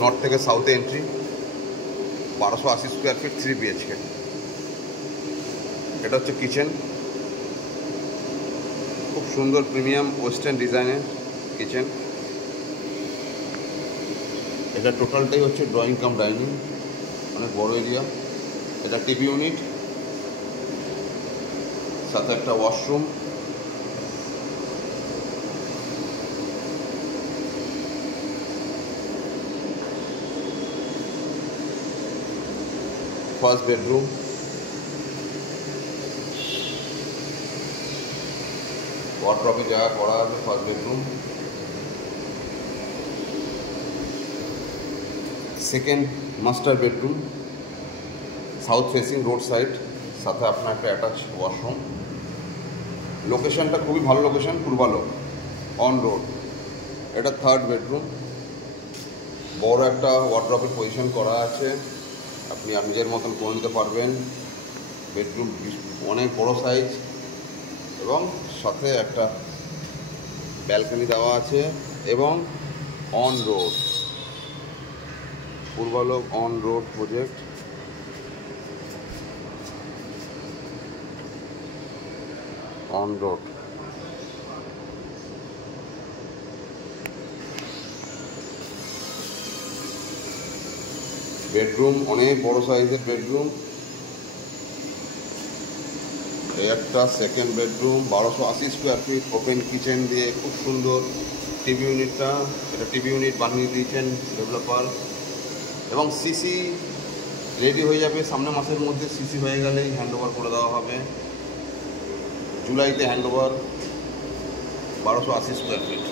North থেকে সাউথে entry, 1280 square fit, 3 BHK। এটা হচ্ছে কিচেন, খুব সুন্দর প্রিমিয়াম ওয়েস্টার্ন ডিজাইনের কিচেন। এটা টোটালটাই হচ্ছে ড্রয়িং কাম ডাইনিং, অনেক বড় এরিয়া। এটা টিভি ইউনিট, সাথে একটা ওয়াশরুম। ফার্স্ট বেডরুম, ওয়ার্ড্রপে জায়গা করা আছে। First bedroom. Second master bedroom, south facing, road side, সাথে আপনার একটা অ্যাটাচ ওয়াশরুম। লোকেশনটা খুবই ভালো লোকেশন, পূর্বালোক অন রোড। এটা থার্ড বেডরুম, বড় একটা ওয়ার্ড্রপের পজিশন করা আছে, আপনি নিজের মতন করে নিতে পারবেন। বেডরুম অনেক বড় সাইজ এবং সাথে একটা ব্যালকনি দেওয়া আছে এবং on road, Purbalok on road project. On road. Bedroom অনেক বড় সাইজের বেডরুম। এই একটা second bedroom, 1280 square feet, open kitchen দিয়ে খুব সুন্দর। টিভি ইউনিটটা, এটা টিভি ইউনিট বানিয়ে দিয়েছেন ডেভেলপার এবং সিসি রেডি হয়ে যাবে সামনের মাসের মধ্যে। সিসি হয়ে গেলেই হ্যান্ডওভার করে দেওয়া হবে, জুলাইতে হ্যান্ডওভার। 1280 square fit.